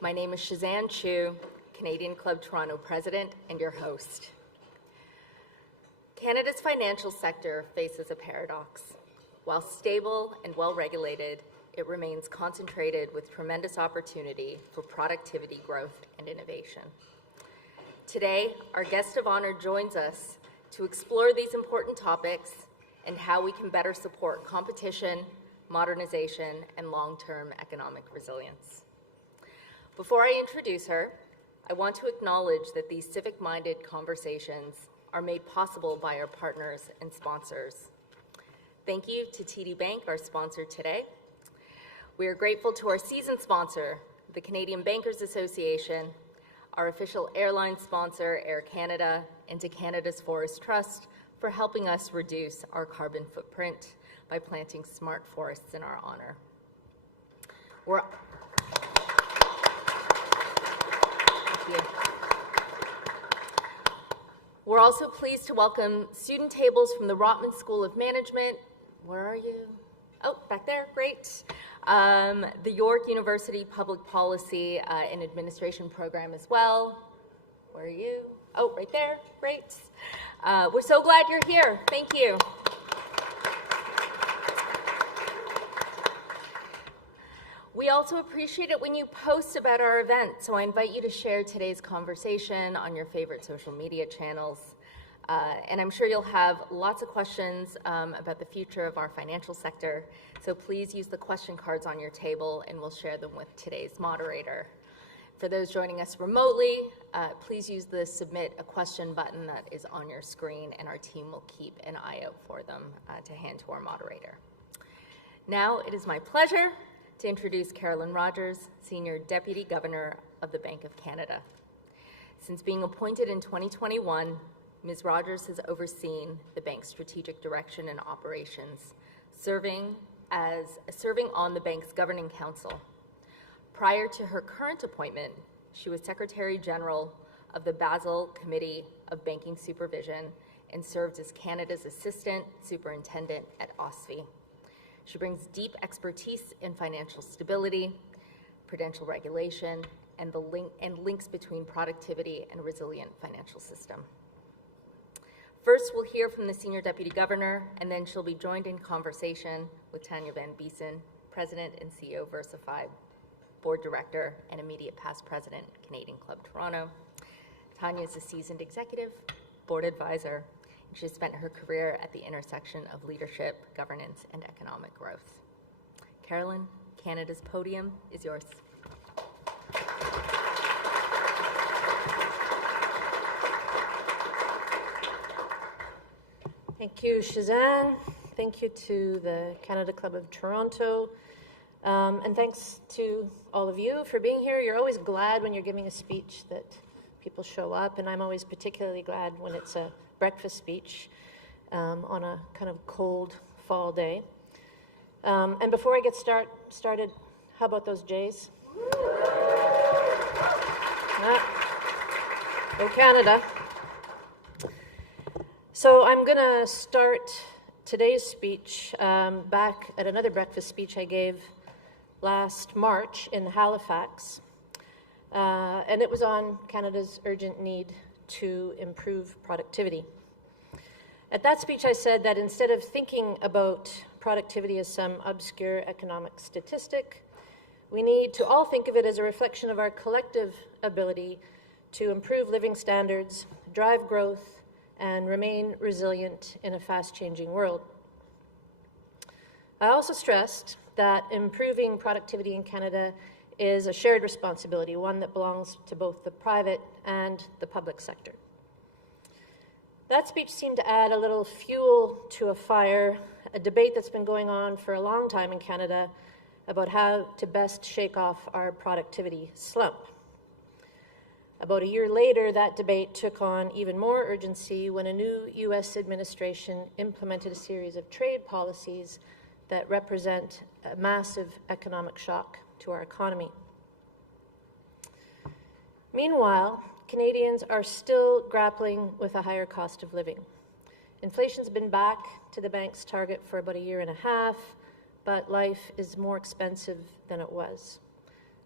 My name is Shazanne Chu, Canadian Club Toronto President and your host. Canada's financial sector faces a paradox. While stable and well-regulated, it remains concentrated with tremendous opportunity for productivity growth and innovation. Today, our guest of honor joins us to explore these important topics and how we can better support competition, modernization, and long-term economic resilience. Before I introduce her, I want to acknowledge that these civic-minded conversations are made possible by our partners and sponsors. Thank you to TD Bank, our sponsor today. We are grateful to our season sponsor, the Canadian Bankers Association, our official airline sponsor, Air Canada, and to Canada's Forest Trust for helping us reduce our carbon footprint by planting smart forests in our honor. We're also pleased to welcome student tables from the Rotman School of Management. Where are you? Oh, back there, great. The York University Public Policy and Administration program as well. Where are you? Oh, right there, great. We're so glad you're here, thank you. We also appreciate it when you post about our event, so I invite you to share today's conversation on your favorite social media channels. And I'm sure you'll have lots of questions about the future of our financial sector, so please use the question cards on your table and we'll share them with today's moderator. For those joining us remotely, please use the Submit a Question button that is on your screen, and our team will keep an eye out for them to hand to our moderator. Now it is my pleasure to introduce Carolyn Rogers, Senior Deputy Governor of the Bank of Canada. Since being appointed in 2021, Ms. Rogers has overseen the bank's strategic direction and operations, serving on the bank's governing council. Prior to her current appointment, she was Secretary General of the Basel Committee of Banking Supervision and served as Canada's Assistant Superintendent at OSFI. She brings deep expertise in financial stability, prudential regulation, and links between productivity and a resilient financial system. First, we'll hear from the Senior Deputy Governor, and then she'll be joined in conversation with Tanya Van Biesen, President and CEO of Versified, Board Director and immediate past President, Canadian Club Toronto. Tanya is a seasoned executive, board advisor, and she has spent her career at the intersection of leadership, governance, and economic growth. Carolyn, Canada's podium is yours. Thank you, Shazanne. Thank you to the Canada Club of Toronto. And thanks to all of you for being here. You're always glad when you're giving a speech that people show up, and I'm always particularly glad when it's a breakfast speech on a kind of cold fall day. And before I get started, how about those Jays? Go Canada. So I'm going to start today's speech back at another breakfast speech I gave last March in Halifax. And it was on Canada's urgent need to improve productivity. At that speech, I said that instead of thinking about productivity as some obscure economic statistic, we need to all think of it as a reflection of our collective ability to improve living standards, drive growth, and remain resilient in a fast-changing world. I also stressed that improving productivity in Canada is a shared responsibility, one that belongs to both the private and the public sector. That speech seemed to add a little fuel to a fire, a debate that's been going on for a long time in Canada about how to best shake off our productivity slump. About a year later, that debate took on even more urgency when a new U.S. administration implemented a series of trade policies that represent a massive economic shock to our economy. Meanwhile, Canadians are still grappling with a higher cost of living. Inflation's been back to the bank's target for about a year and a half, but life is more expensive than it was.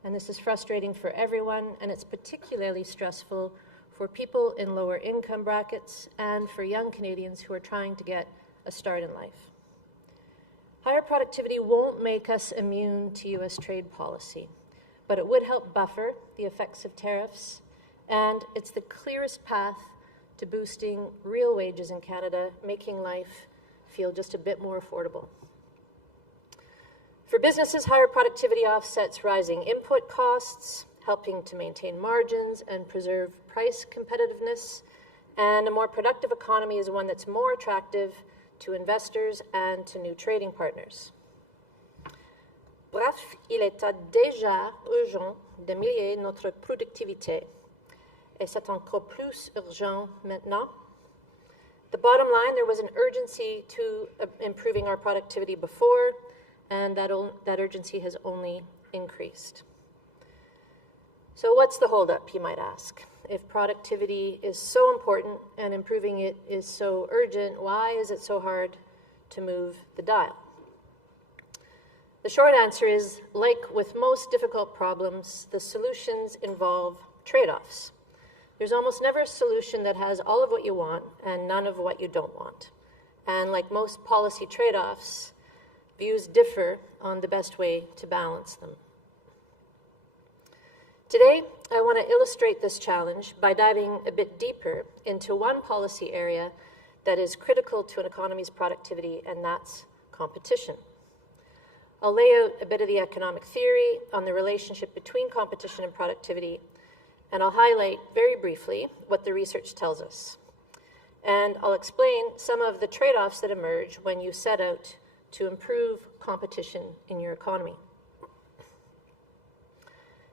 And this is frustrating for everyone, and it's particularly stressful for people in lower income brackets and for young Canadians who are trying to get a start in life. Higher productivity won't make us immune to U.S. trade policy, but it would help buffer the effects of tariffs, and it's the clearest path to boosting real wages in Canada, making life feel just a bit more affordable. For businesses, higher productivity offsets rising input costs, helping to maintain margins and preserve price competitiveness, and a more productive economy is one that's more attractive to investors and to new trading partners. Bref, il était déjà urgent d'améliorer notre productivité, et c'est encore plus urgent maintenant. The bottom line, there was an urgency to improving our productivity before, and that urgency has only increased. So what's the holdup, you might ask? If productivity is so important and improving it is so urgent, why is it so hard to move the dial? The short answer is, like with most difficult problems, the solutions involve trade-offs. There's almost never a solution that has all of what you want and none of what you don't want. And like most policy trade-offs, views differ on the best way to balance them. Today, I want to illustrate this challenge by diving a bit deeper into one policy area that is critical to an economy's productivity, and that's competition. I'll lay out a bit of the economic theory on the relationship between competition and productivity, and I'll highlight very briefly what the research tells us. And I'll explain some of the trade-offs that emerge when you set out to improve competition in your economy.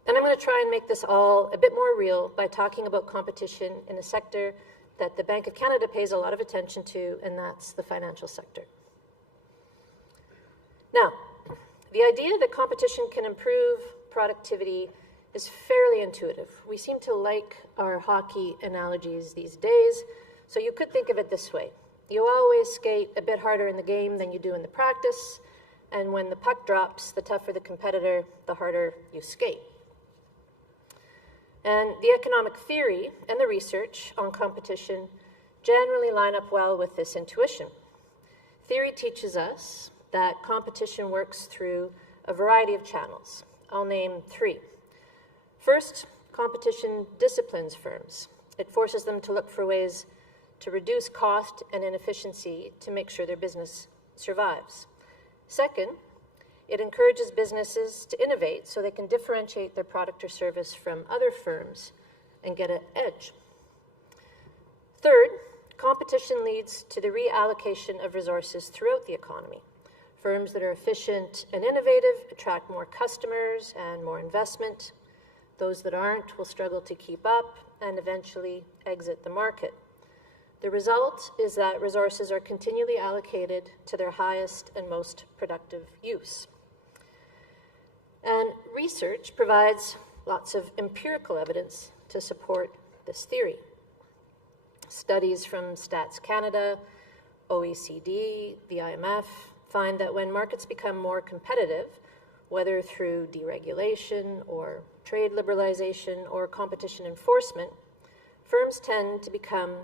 And I'm going to try and make this all a bit more real by talking about competition in a sector that the Bank of Canada pays a lot of attention to, and that's the financial sector. Now, the idea that competition can improve productivity is fairly intuitive. We seem to like our hockey analogies these days, so you could think of it this way. You always skate a bit harder in the game than you do in the practice, and when the puck drops, the tougher the competitor, the harder you skate. And the economic theory and the research on competition generally line up well with this intuition. Theory teaches us that competition works through a variety of channels. I'll name three. First, competition disciplines firms. It forces them to look for ways to reduce cost and inefficiency to make sure their business survives. Second, it encourages businesses to innovate so they can differentiate their product or service from other firms and get an edge. Third, competition leads to the reallocation of resources throughout the economy. Firms that are efficient and innovative attract more customers and more investment. Those that aren't will struggle to keep up and eventually exit the market. The result is that resources are continually allocated to their highest and most productive use. And research provides lots of empirical evidence to support this theory. Studies from Stats Canada, OECD, the IMF find that when markets become more competitive, whether through deregulation or trade liberalization or competition enforcement, firms tend to become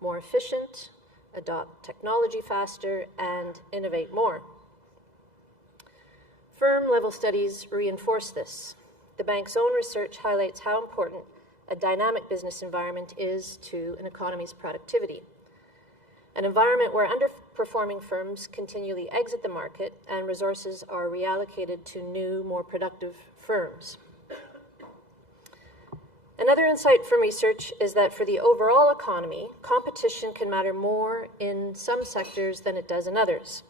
more efficient, adopt technology faster, and innovate more. Firm-level studies reinforce this. The bank's own research highlights how important a dynamic business environment is to an economy's productivity. An environment where underperforming firms continually exit the market and resources are reallocated to new, more productive firms. Another insight from research is that for the overall economy, competition can matter more in some sectors than it does in others.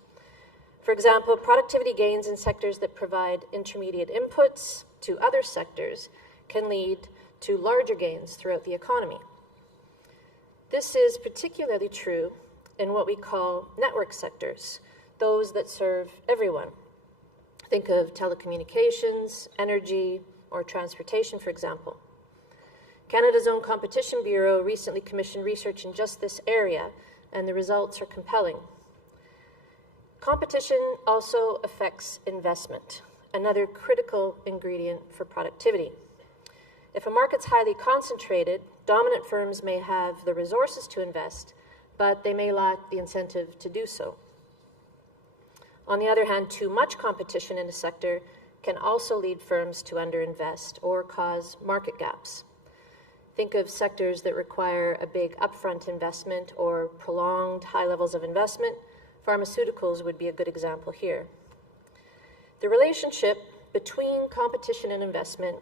For example, productivity gains in sectors that provide intermediate inputs to other sectors can lead to larger gains throughout the economy. This is particularly true in what we call network sectors, those that serve everyone. Think of telecommunications, energy, or transportation, for example. Canada's own Competition Bureau recently commissioned research in just this area, and the results are compelling. Competition also affects investment. another critical ingredient for productivity. If a market's highly concentrated, dominant firms may have the resources to invest, but they may lack the incentive to do so. On the other hand, too much competition in a sector can also lead firms to underinvest or cause market gaps. Think of sectors that require a big upfront investment or prolonged high levels of investment. Pharmaceuticals would be a good example here. The relationship between competition and investment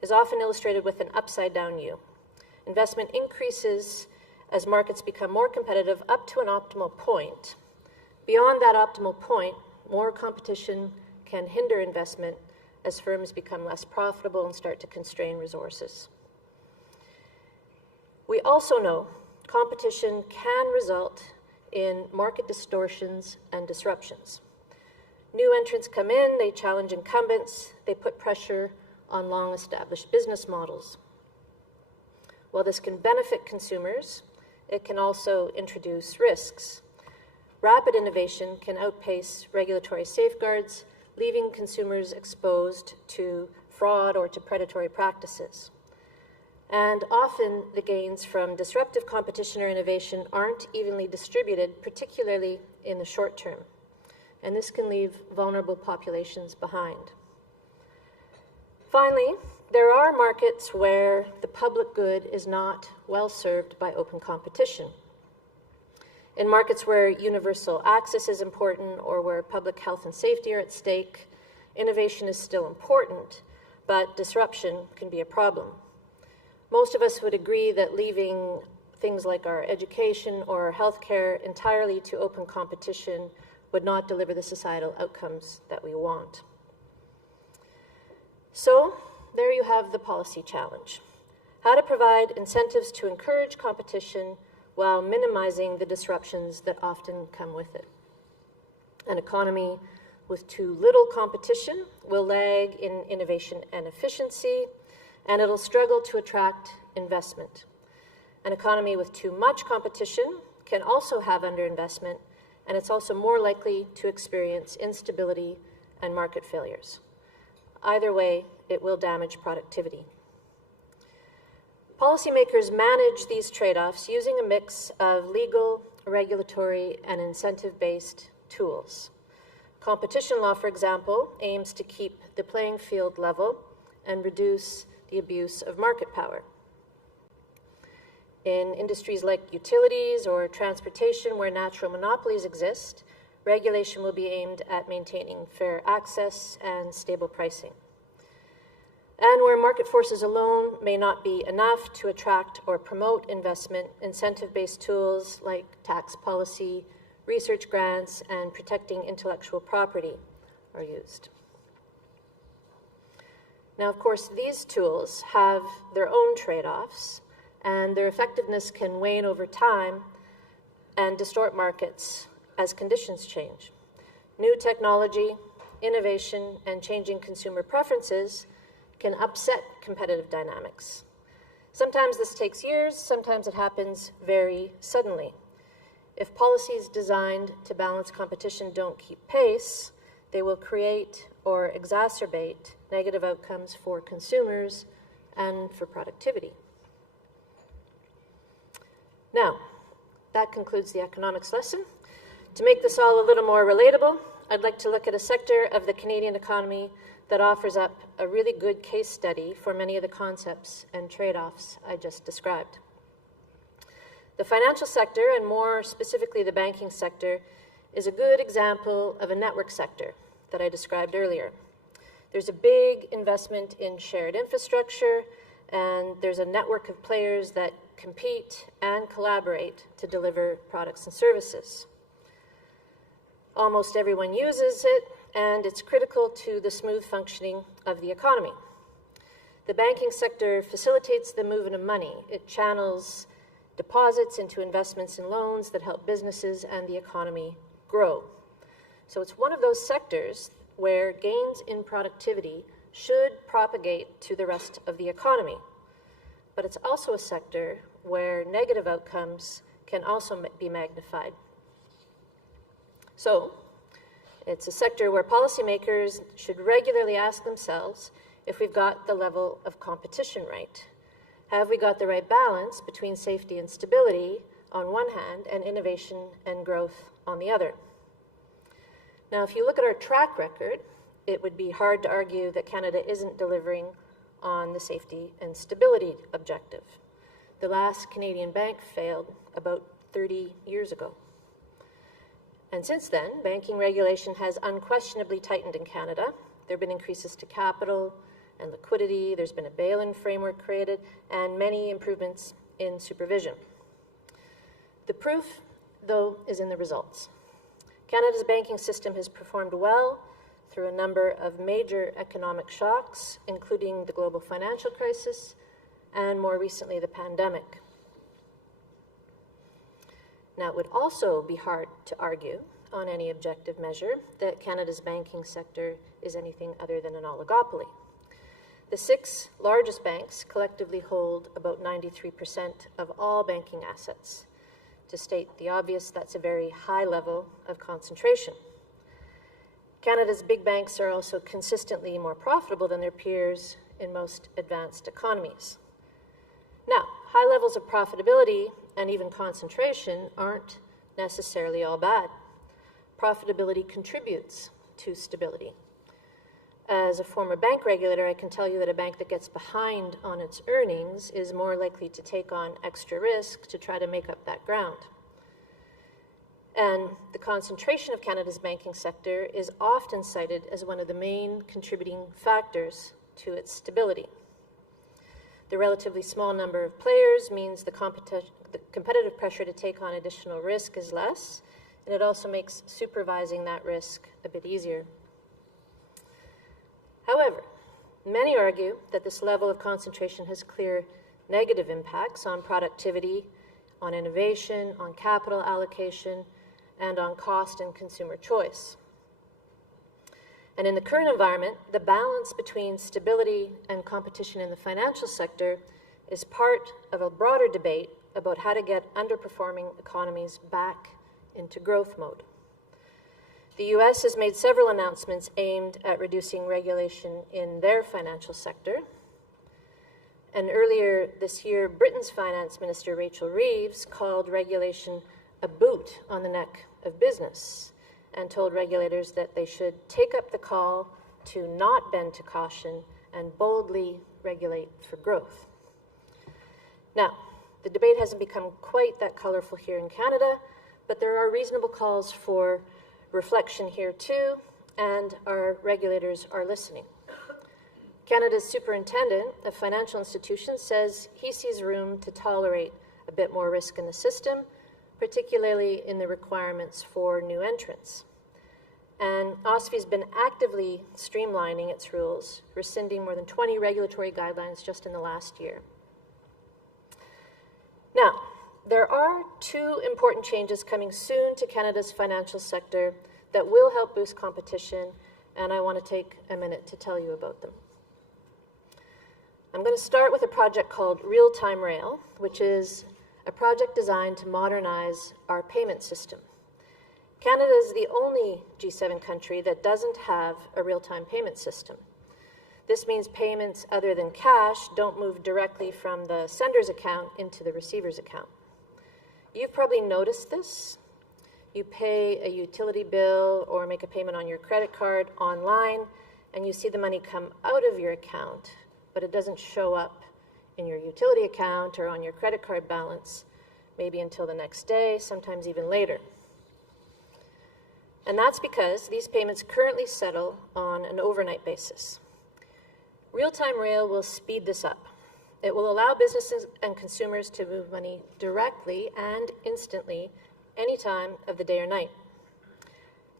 is often illustrated with an upside-down U. Investment increases as markets become more competitive up to an optimal point. Beyond that optimal point, more competition can hinder investment as firms become less profitable and start to constrain resources. We also know competition can result in market distortions and disruptions. New entrants come in, they challenge incumbents, they put pressure on long-established business models. While this can benefit consumers, it can also introduce risks. Rapid innovation can outpace regulatory safeguards, leaving consumers exposed to fraud or to predatory practices. And often the gains from disruptive competition or innovation aren't evenly distributed, particularly in the short term. And this can leave vulnerable populations behind. Finally, there are markets where the public good is not well served by open competition. In markets where universal access is important or where public health and safety are at stake, innovation is still important, but disruption can be a problem. Most of us would agree that leaving things like our education or healthcare entirely to open competition would not deliver the societal outcomes that we want. So, there you have the policy challenge. How to provide incentives to encourage competition while minimizing the disruptions that often come with it. An economy with too little competition will lag in innovation and efficiency, and it'll struggle to attract investment. An economy with too much competition can also have underinvestment, and it's also more likely to experience instability and market failures. Either way, it will damage productivity. Policymakers manage these trade-offs using a mix of legal, regulatory, and incentive-based tools. Competition law, for example, aims to keep the playing field level and reduce the abuse of market power. In industries like utilities or transportation where natural monopolies exist, regulation will be aimed at maintaining fair access and stable pricing. And where market forces alone may not be enough to attract or promote investment, incentive-based tools like tax policy, research grants, and protecting intellectual property are used. Now, of course, these tools have their own trade-offs, and their effectiveness can wane over time and distort markets as conditions change. New technology, innovation, and changing consumer preferences can upset competitive dynamics. Sometimes this takes years, sometimes it happens very suddenly. If policies designed to balance competition don't keep pace, they will create or exacerbate negative outcomes for consumers and for productivity. Now, that concludes the economics lesson. To make this all a little more relatable, I'd like to look at a sector of the Canadian economy that offers up a really good case study for many of the concepts and trade-offs I just described. The financial sector, and more specifically the banking sector, is a good example of a network sector that I described earlier. There's a big investment in shared infrastructure, and there's a network of players that compete and collaborate to deliver products and services. Almost everyone uses it, and it's critical to the smooth functioning of the economy. The banking sector facilitates the movement of money. It channels deposits into investments and loans that help businesses and the economy grow. So it's one of those sectors where gains in productivity should propagate to the rest of the economy. But it's also a sector where negative outcomes can also be magnified. So, It's a sector where policymakers should regularly ask themselves if we've got the level of competition right. Have we got the right balance between safety and stability on one hand and innovation and growth on the other? Now, if you look at our track record, it would be hard to argue that Canada isn't delivering on the safety and stability objective. The last Canadian bank failed about 30 years ago. And since then, banking regulation has unquestionably tightened in Canada. There have been increases to capital and liquidity, there's been a bail-in framework created, and many improvements in supervision. The proof, though, is in the results. Canada's banking system has performed well through a number of major economic shocks, including the global financial crisis and more recently the pandemic. Now, it would also be hard to argue on any objective measure that Canada's banking sector is anything other than an oligopoly. The 6 largest banks collectively hold about 93% of all banking assets. To state the obvious, that's a very high level of concentration. Canada's big banks are also consistently more profitable than their peers in most advanced economies. Now, high levels of profitability and even concentration aren't necessarily all bad. Profitability contributes to stability. As a former bank regulator, I can tell you that a bank that gets behind on its earnings is more likely to take on extra risk to try to make up that ground. And the concentration of Canada's banking sector is often cited as one of the main contributing factors to its stability. The relatively small number of players means the competitive pressure to take on additional risk is less, and it also makes supervising that risk a bit easier. However, many argue that this level of concentration has clear negative impacts on productivity, on innovation, on capital allocation, and on cost and consumer choice. And in the current environment, the balance between stability and competition in the financial sector is part of a broader debate about how to get underperforming economies back into growth mode. The US has made several announcements aimed at reducing regulation in their financial sector. And earlier this year, Britain's Finance Minister Rachel Reeves called regulation a boot on the neck of business and told regulators that they should take up the call to not bend to caution and boldly regulate for growth. Now, the debate hasn't become quite that colorful here in Canada, but there are reasonable calls for reflection here too, and our regulators are listening. Canada's Superintendent of Financial Institutions says he sees room to tolerate a bit more risk in the system, particularly in the requirements for new entrants. And OSFI's been actively streamlining its rules, rescinding more than 20 regulatory guidelines just in the last year. Now, there are 2 important changes coming soon to Canada's financial sector that will help boost competition, and I want to take a minute to tell you about them. I'm going to start with a project called Real-Time Rail, which is a project designed to modernize our payment system. Canada is the only G7 country that doesn't have a real-time payment system. This means payments other than cash don't move directly from the sender's account into the receiver's account. You've probably noticed this. You pay a utility bill or make a payment on your credit card online, and you see the money come out of your account, but it doesn't show up in your utility account or on your credit card balance, maybe until the next day, sometimes even later. And that's because these payments currently settle on an overnight basis. Real-time rail will speed this up. It will allow businesses and consumers to move money directly and instantly any time of the day or night.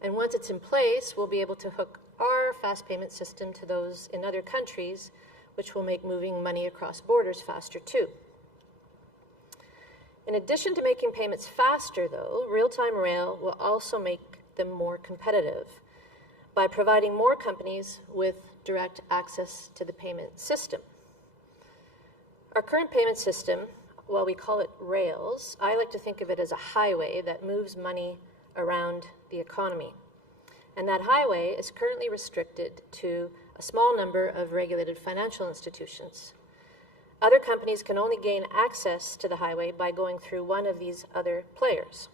And once it's in place, we'll be able to hook our fast payment system to those in other countries, which will make moving money across borders faster too. In addition to making payments faster, though, real-time rail will also make them more competitive by providing more companies with direct access to the payment system. Our current payment system, while we call it rails, I like to think of it as a highway that moves money around the economy. and that highway is currently restricted to a small number of regulated financial institutions. Other companies can only gain access to the highway by going through one of these other players.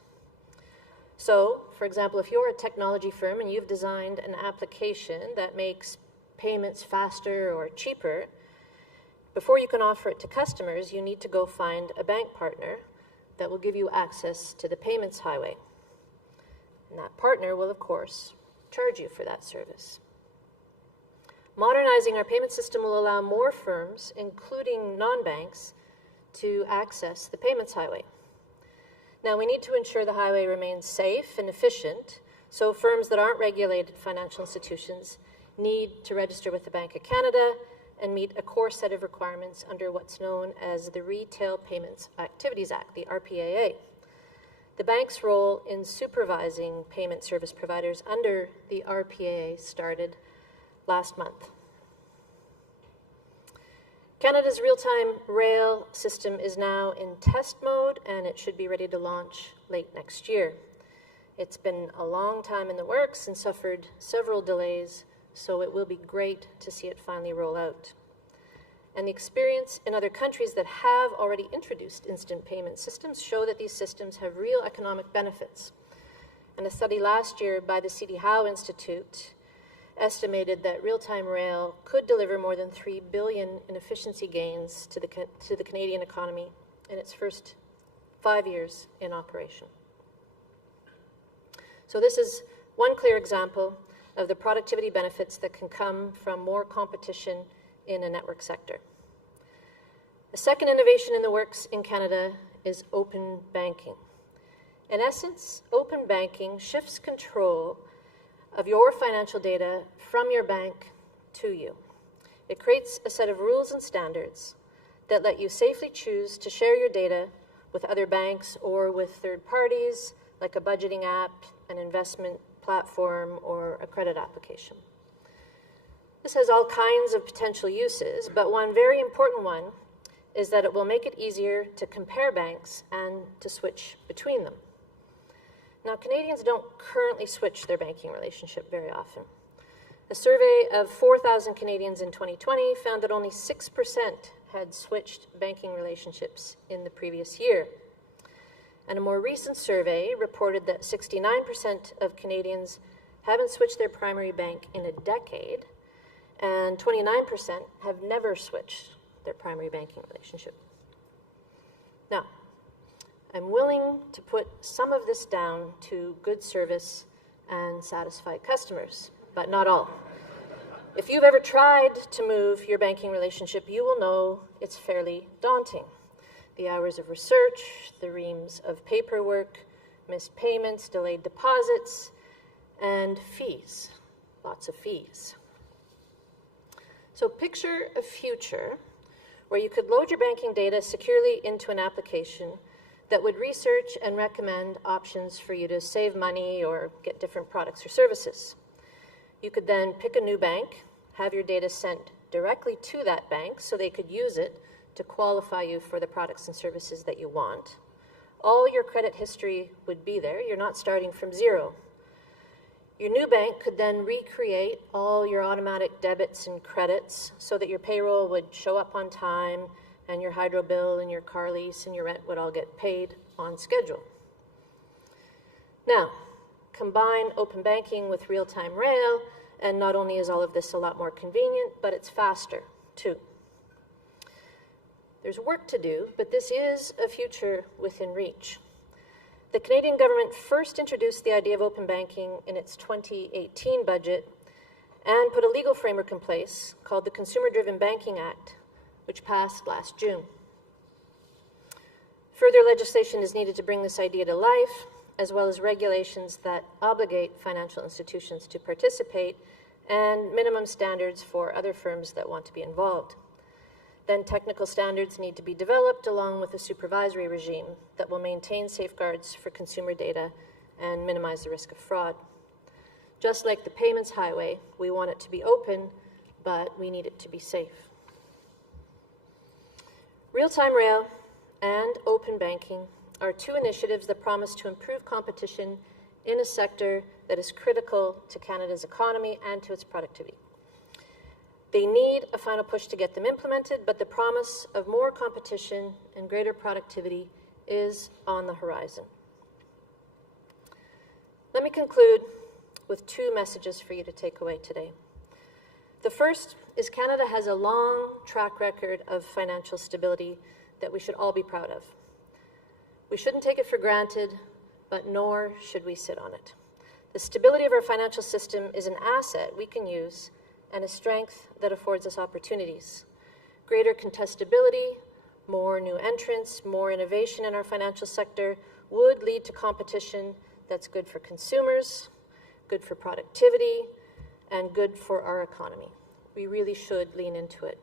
So, for example, if you're a technology firm and you've designed an application that makes payments faster or cheaper, before you can offer it to customers, you need to go find a bank partner that will give you access to the payments highway. And that partner will, of course, charge you for that service. Modernizing our payment system will allow more firms, including non-banks, to access the payments highway. Now, we need to ensure the highway remains safe and efficient, so firms that aren't regulated financial institutions need to register with the Bank of Canada and meet a core set of requirements under what's known as the Retail Payments Activities Act, the RPAA. The bank's role in supervising payment service providers under the RPAA started last month. Canada's real-time rail system is now in test mode, and it should be ready to launch late next year. It's been a long time in the works and suffered several delays, so it will be great to see it finally roll out. And the experience in other countries that have already introduced instant payment systems show that these systems have real economic benefits. And a study last year by the C.D. Howe Institute estimated that real-time rail could deliver more than $3 billion in efficiency gains to the Canadian economy in its first 5 years in operation. So this is one clear example of the productivity benefits that can come from more competition in a network sector. The second innovation in the works in Canada is open banking. In essence, open banking shifts control of your financial data from your bank to you. It creates a set of rules and standards that let you safely choose to share your data with other banks or with third parties, like a budgeting app, an investment platform, or a credit application. This has all kinds of potential uses, but one very important one is that it will make it easier to compare banks and to switch between them. Now, Canadians don't currently switch their banking relationship very often. A survey of 4,000 Canadians in 2020 found that only 6% had switched banking relationships in the previous year. And a more recent survey reported that 69% of Canadians haven't switched their primary bank in a decade, and 29% have never switched their primary banking relationship. Now, I'm willing to put some of this down to good service and satisfied customers, but not all. If you've ever tried to move your banking relationship, you will know it's fairly daunting. The hours of research, the reams of paperwork, missed payments, delayed deposits, and fees, lots of fees. So picture a future where you could load your banking data securely into an application that would research and recommend options for you to save money or get different products or services. You could then pick a new bank, have your data sent directly to that bank so they could use it to qualify you for the products and services that you want. All your credit history would be there. You're not starting from zero. Your new bank could then recreate all your automatic debits and credits so that your payroll would show up on time and your hydro bill and your car lease and your rent would all get paid on schedule. Now, combine open banking with real-time rail, and not only is all of this a lot more convenient, but it's faster, too. There's work to do, but this is a future within reach. The Canadian government first introduced the idea of open banking in its 2018 budget and put a legal framework in place called the Consumer-Driven Banking Act, which passed last June. Further legislation is needed to bring this idea to life, as well as regulations that obligate financial institutions to participate and minimum standards for other firms that want to be involved. Then technical standards need to be developed along with a supervisory regime that will maintain safeguards for consumer data and minimize the risk of fraud. Just like the payments highway, we want it to be open, but we need it to be safe. Real-time rail and open banking are two initiatives that promise to improve competition in a sector that is critical to Canada's economy and to its productivity. They need a final push to get them implemented, but the promise of more competition and greater productivity is on the horizon. Let me conclude with 2 messages for you to take away today. The first is Canada has a long track record of financial stability that we should all be proud of. We shouldn't take it for granted, but nor should we sit on it. The stability of our financial system is an asset we can use and a strength that affords us opportunities. Greater contestability, more new entrants, more innovation in our financial sector would lead to competition that's good for consumers, good for productivity, and good for our economy. We really should lean into it.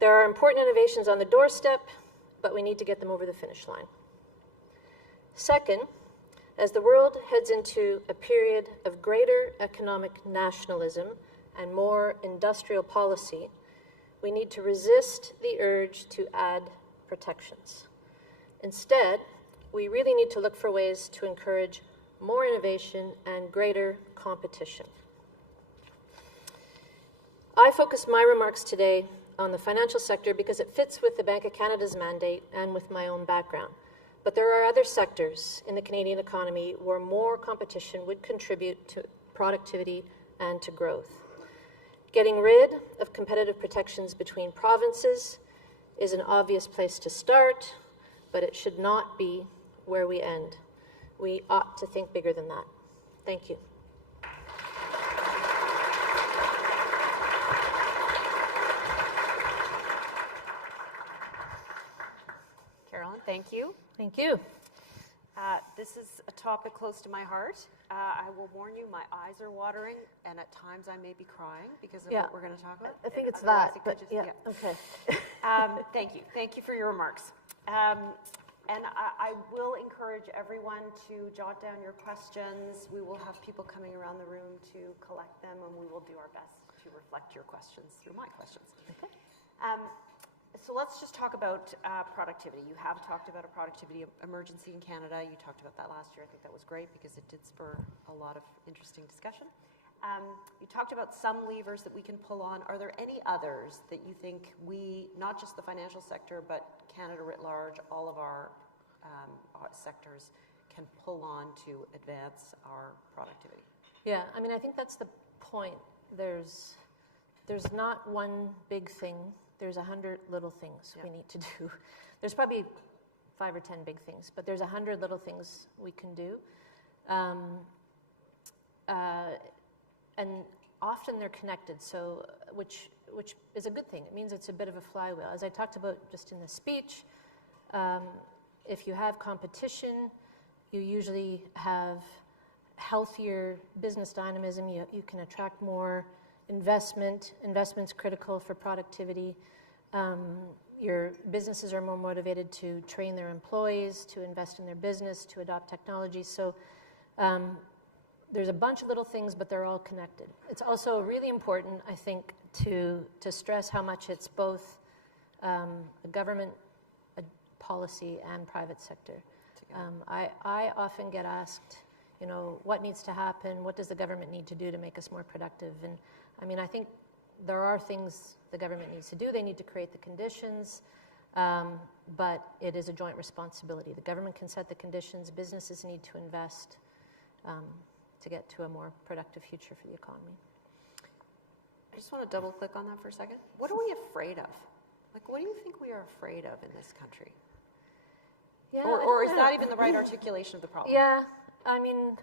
There are important innovations on the doorstep, but we need to get them over the finish line. Second, as the world heads into a period of greater economic nationalism and more industrial policy, we need to resist the urge to add protections. Instead, we really need to look for ways to encourage more innovation and greater competition. I focus my remarks today on the financial sector because it fits with the Bank of Canada's mandate and with my own background. But there are other sectors in the Canadian economy where more competition would contribute to productivity and to growth. Getting rid of competitive protections between provinces is an obvious place to start, but it should not be where we end. We ought to think bigger than that. Thank you. Carolyn, thank you. Thank you. This is a topic close to my heart. I will warn you, my eyes are watering, and at times I may be crying because of what we're going to talk about. I think it's Otherwise that, it could but just, okay. Thank you. Thank you for your remarks. And I will encourage everyone to jot down your questions. We will have people coming around the room to collect them, and we will do our best to reflect your questions through my questions. Okay. So let's just talk about productivity. You have talked about a productivity emergency in Canada. You talked about that last year. I think that was great because it did spur a lot of interesting discussion. You talked about some levers that we can pull on. Are there any others that you think we, not just the financial sector, but Canada writ large, all of our sectors, can pull on to advance our productivity? Yeah, I mean, I think that's the point. There's not one big thing. There's 100 little things we need to do. There's probably 5 or 10 big things, but there's 100 little things we can do. And often they're connected, so which is a good thing. It means it's a bit of a flywheel. As I talked about just in the speech, if you have competition, you usually have healthier business dynamism. You can attract more investment. Investment's critical for productivity. Your businesses are more motivated to train their employees, to invest in their business, to adopt technology. So there's a bunch of little things, but they're all connected. It's also really important, I think, to stress how much it's both a government policy and private sector. I often get asked, what needs to happen? What does the government need to do to make us more productive? And I mean, I think there are things the government needs to do. They need to create the conditions, but it is a joint responsibility. The government can set the conditions. Businesses need to invest to get to a more productive future for the economy. I just want to double click on that for a second. What are we afraid of? Like, what do you think we are afraid of in this country? Yeah, or is that even the right articulation of the problem? Yeah, I mean,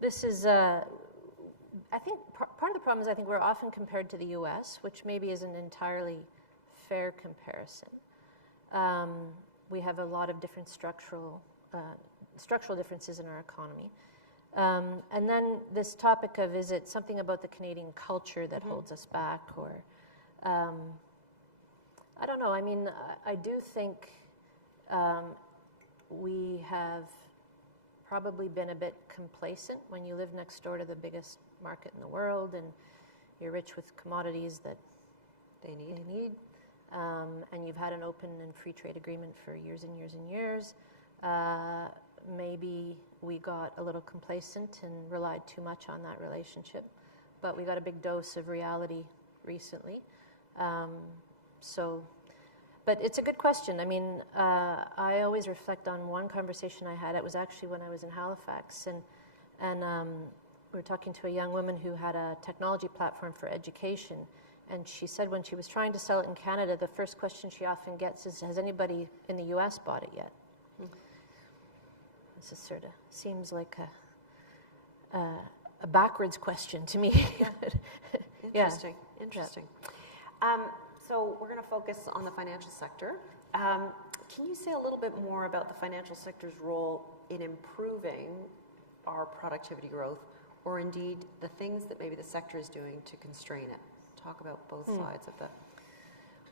this is, I think part of the problem is I think we're often compared to the U.S., which maybe isn't an entirely fair comparison. We have a lot of different structural differences in our economy. And then this topic of, is it something about the Canadian culture that holds us back, or I don't know. I mean, I do think we have probably been a bit complacent when you live next door to the biggest market in the world and you're rich with commodities that they need. And you've had an open and free trade agreement for years and years and years. maybe we got a little complacent and relied too much on that relationship, but we got a big dose of reality recently. But it's a good question. I mean, I always reflect on one conversation I had. It was actually when I was in Halifax, and we were talking to a young woman who had a technology platform for education, and she said when she was trying to sell it in Canada, the first question she often gets is, has anybody in the U.S. bought it yet? This is sort of seems like a backwards question to me. Interesting. Interesting. So we're going to focus on the financial sector. Can you say a little bit more about the financial sector's role in improving our productivity growth, or indeed the things that maybe the sector is doing to constrain it? Talk about both sides of the...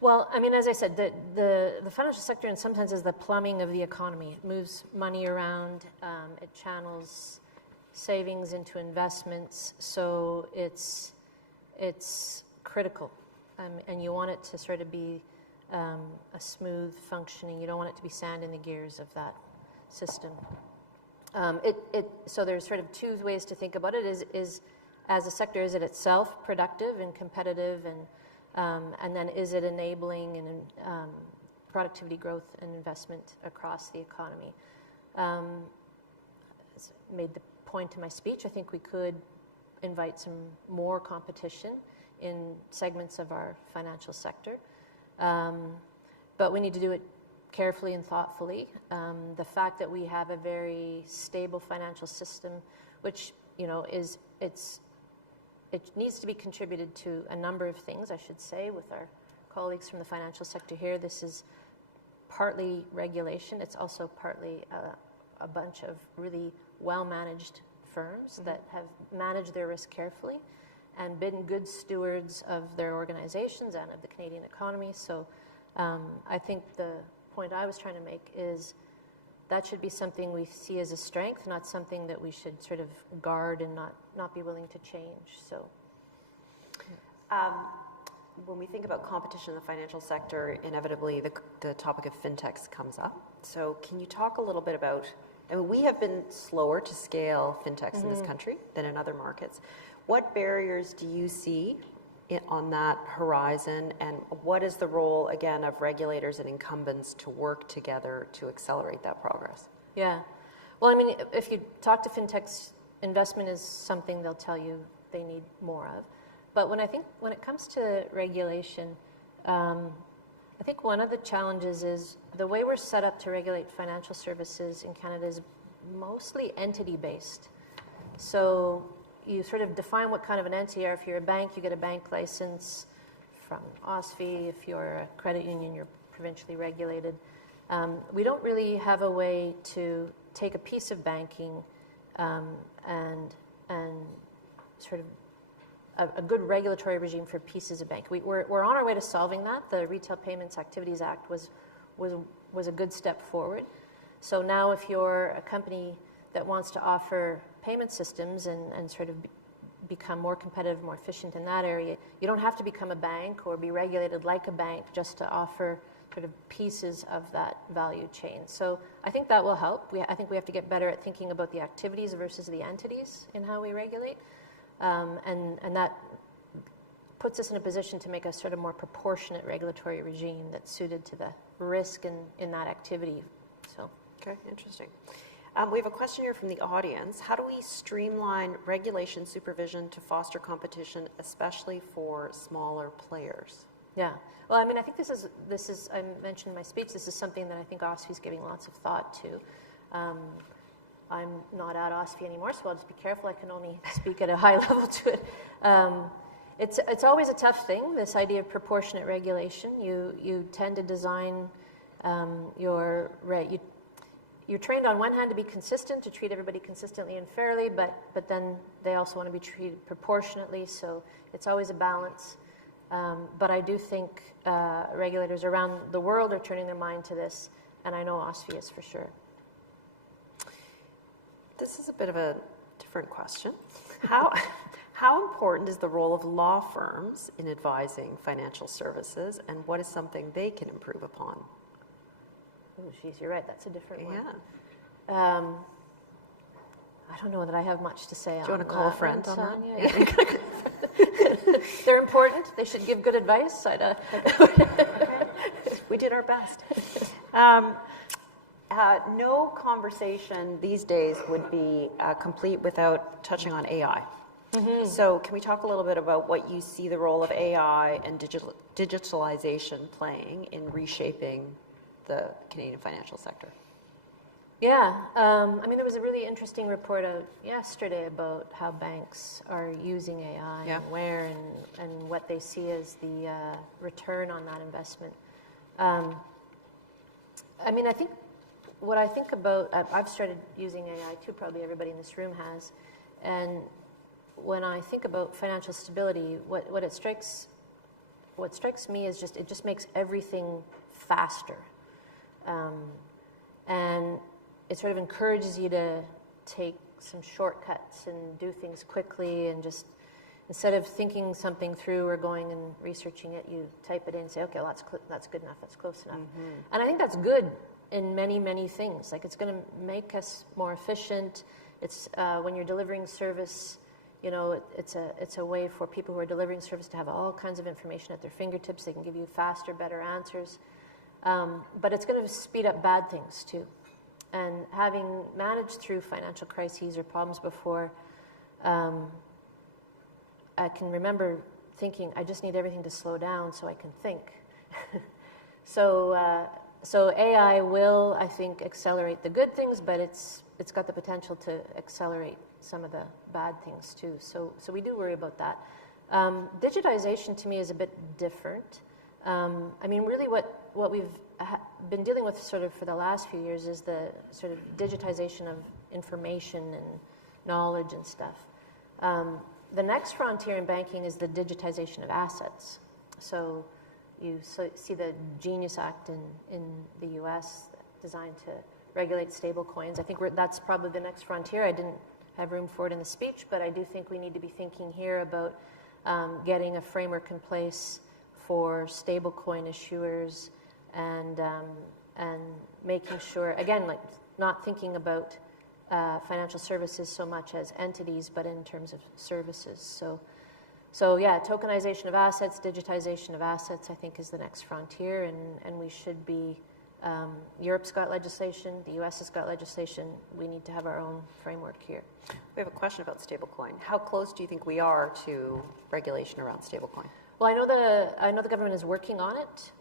Well, I mean, as I said, the financial sector in some sense is the plumbing of the economy. It moves money around, it channels savings into investments, so it's critical. And you want it to sort of be a smooth functioning. You don't want it to be sand in the gears of that system. So there's sort of two ways to think about it. Is as a sector, is it itself productive and competitive, and then is it enabling and productivity growth and investment across the economy? As I made the point in my speech, I think we could invite some more competition in segments of our financial sector. But we need to do it carefully and thoughtfully. The fact that we have a very stable financial system, which, you know, it needs to be contributed to a number of things, I should say, with our colleagues from the financial sector here. This is partly regulation. It's also partly a bunch of really well-managed firms that have managed their risk carefully and been good stewards of their organizations and of the Canadian economy. So I think the point I was trying to make is that should be something we see as a strength, not something that we should sort of guard and not be willing to change. So, when we think about competition in the financial sector, inevitably the topic of fintechs comes up. So can you talk a little bit about, I mean, we have been slower to scale fintechs in this country than in other markets. What barriers do you see on that horizon, and what is the role, again, of regulators and incumbents to work together to accelerate that progress? Yeah. Well, I mean, if you talk to fintechs, investment is something they'll tell you they need more of. But when it comes to regulation, I think one of the challenges is the way we're set up to regulate financial services in Canada is mostly entity-based. So you sort of define what kind of an entity you are. If you're a bank, you get a bank license from OSFI. If you're a credit union, you're provincially regulated. We don't really have a way to take a piece of banking and sort of a good regulatory regime for pieces of bank. We're on our way to solving that. The Retail Payments Activities Act was a good step forward. So now if you're a company that wants to offer payment systems and sort of become more competitive, more efficient in that area, you don't have to become a bank or be regulated like a bank just to offer sort of pieces of that value chain. So I think that will help. I think we have to get better at thinking about the activities versus the entities in how we regulate. And that puts us in a position to make a sort of more proportionate regulatory regime that's suited to the risk in that activity. So, okay, interesting. We have a question here from the audience. How do we streamline regulation supervision to foster competition, especially for smaller players? Yeah. Well, I mean, I think this is I mentioned in my speech, this is something that I think OSFI is giving lots of thought to. I'm not at OSFI anymore, so I'll just be careful. I can only speak at a high level to it. It's always a tough thing, this idea of proportionate regulation. You tend to design you're trained on one hand to be consistent, to treat everybody consistently and fairly, but then they also want to be treated proportionately, so it's always a balance. But I do think regulators around the world are turning their mind to this, and I know OSFI is for sure. This is a bit of a different question. How important is the role of law firms in advising financial services, and what is something they can improve upon? Oh, geez, you're right. That's a different one. I don't know that I have much to say on that. Do you want to call a friend on that? Yeah. They're important. They should give good advice. We did our best. No conversation these days would be complete without touching on AI. Mm-hmm. So can we talk a little bit about what you see the role of AI and digitalization playing in reshaping the Canadian financial sector? Yeah, I mean, there was a really interesting report out yesterday about how banks are using AI and where and what they see as the return on that investment. I mean, I think what I think about, I've started using AI too, probably everybody in this room has, and when I think about financial stability, what strikes me is it just makes everything faster, and it sort of encourages you to take some shortcuts and do things quickly, and just instead of thinking something through or going and researching it, you type it in and say, okay, well, that's good enough, that's close enough. Mm-hmm. And I think that's good in many, many things. Like, it's going to make us more efficient. It's when you're delivering service, you know, it's a way for people who are delivering service to have all kinds of information at their fingertips. They can give you faster, better answers. But it's going to speed up bad things too. And having managed through financial crises or problems before, I can remember thinking, I just need everything to slow down so I can think. So AI will, I think, accelerate the good things, but it's got the potential to accelerate some of the bad things too. So we do worry about that. Digitization to me is a bit different. I mean, really what we've been dealing with sort of for the last few years is the sort of digitization of information and knowledge and stuff. The next frontier in banking is the digitization of assets. So you see the Genius Act in the U.S. designed to regulate stable coins. I think that's probably the next frontier. I didn't have room for it in the speech, but I do think we need to be thinking here about getting a framework in place for stable coin issuers and making sure, again, like not thinking about financial services so much as entities, but in terms of services. So yeah, tokenization of assets, digitization of assets, I think, is the next frontier, and we should be. Europe's got legislation, the U.S. has got legislation. We need to have our own framework here. We have a question about stablecoin. How close do you think we are to regulation around stablecoin? Well, I know the government is working on it,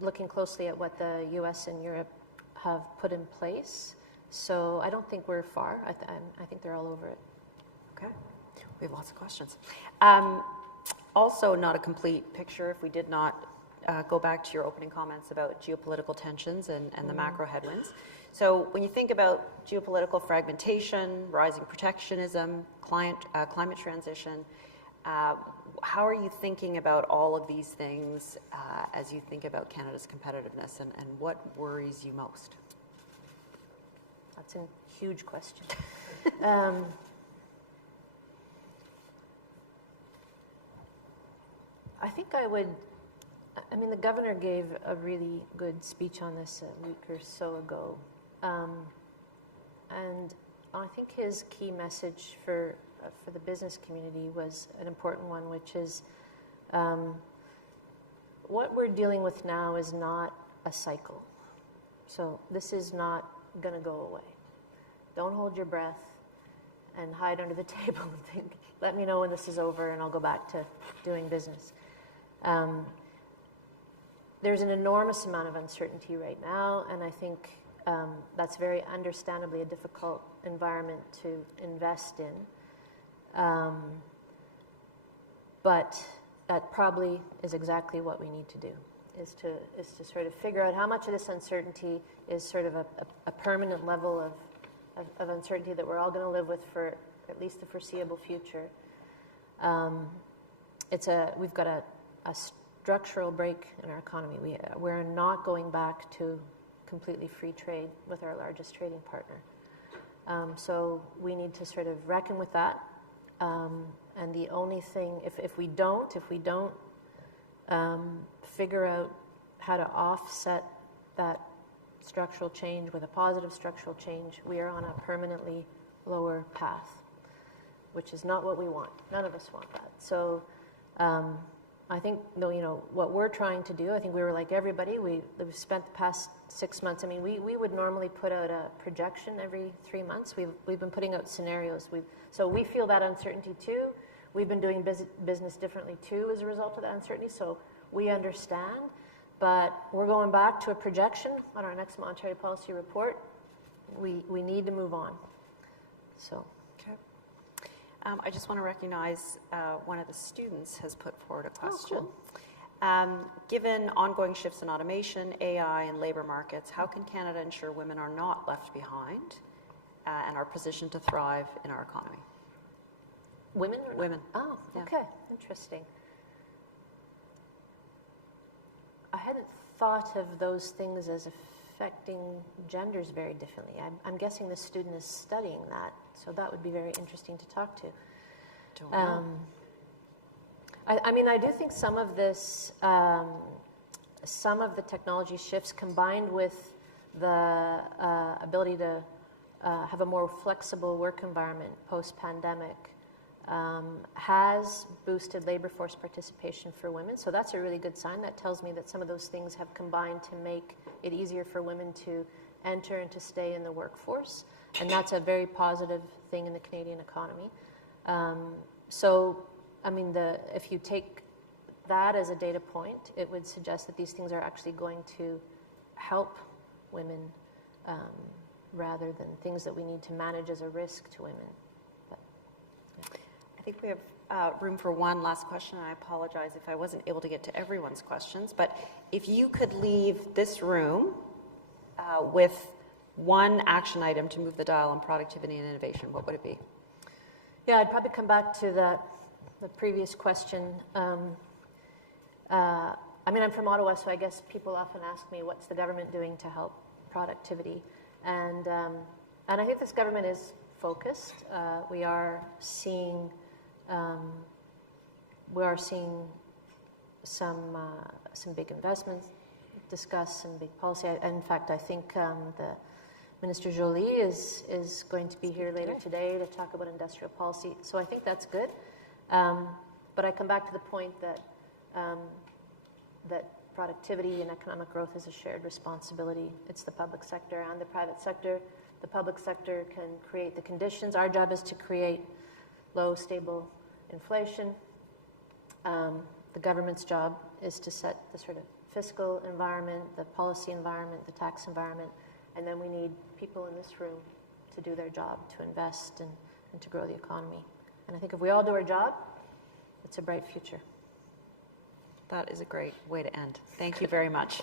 looking closely at what the U.S. and Europe have put in place. So I don't think we're far. I think they're all over it. Okay. We have lots of questions. Also, not a complete picture if we did not go back to your opening comments about geopolitical tensions and the macro headwinds. So when you think about geopolitical fragmentation, rising protectionism, climate transition, how are you thinking about all of these things as you think about Canada's competitiveness, and what worries you most? That's a huge question. I think I mean, the governor gave a really good speech on this a week or so ago. And I think his key message for the business community was an important one, which is what we're dealing with now is not a cycle. So this is not going to go away. Don't hold your breath and hide under the table and think, let me know when this is over and I'll go back to doing business. There's an enormous amount of uncertainty right now, and I think that's very understandably a difficult environment to invest in. But that probably is exactly what we need to do, is to sort of figure out how much of this uncertainty is sort of a permanent level of uncertainty that we're all going to live with for at least the foreseeable future. We've got a structural break in our economy. We're not going back to completely free trade with our largest trading partner. So we need to sort of reckon with that. And the only thing, if we don't figure out how to offset that structural change, with a positive structural change, we are on a permanently lower path, which is not what we want. None of us want that. So I think, what we're trying to do, I think we were like everybody. We've spent the past 6 months. I mean, we would normally put out a projection every 3 months. We've been putting out scenarios. So we feel that uncertainty too. We've been doing business differently too as a result of that uncertainty. So we understand, but we're going back to a projection on our next monetary policy report. We need to move on. So. I just want to recognize one of the students has put forward a question. Oh, cool. Given ongoing shifts in automation, AI, and labor markets, how can Canada ensure women are not left behind and are positioned to thrive in our economy? Women? Women. Oh, Yeah. okay. Interesting. I hadn't thought of those things as affecting genders very differently. I'm guessing the student is studying that, so that would be very interesting to talk to. Don't know. I mean, I do think some of this, some of the technology shifts combined with the ability to have a more flexible work environment post-pandemic has boosted labor force participation for women. So that's a really good sign. That tells me that some of those things have combined to make it easier for women to enter and to stay in the workforce. And that's a very positive thing in the Canadian economy. So, I mean, if you take that as a data point, it would suggest that these things are actually going to help women rather than things that we need to manage as a risk to women. But, yeah. I think we have room for one last question, and I apologize if I wasn't able to get to everyone's questions, but if you could leave this room with one action item to move the dial on productivity and innovation, what would it be? Yeah, I'd probably come back to the previous question. I mean, I'm from Ottawa, so I guess people often ask me, what's the government doing to help productivity? And I think this government is focused. We are seeing some big investments discussed, some big policy. In fact, I think the Minister Joly is going to be here later today to talk about industrial policy. So I think that's good. But I come back to the point that that productivity and economic growth is a shared responsibility. It's the public sector and the private sector. The public sector can create the conditions. Our job is to create low, stable inflation. The government's job is to set the sort of fiscal environment, the policy environment, the tax environment, and then we need people in this room to do their job, to invest and to grow the economy. And I think if we all do our job, it's a bright future. That is a great way to end. Thank you very much.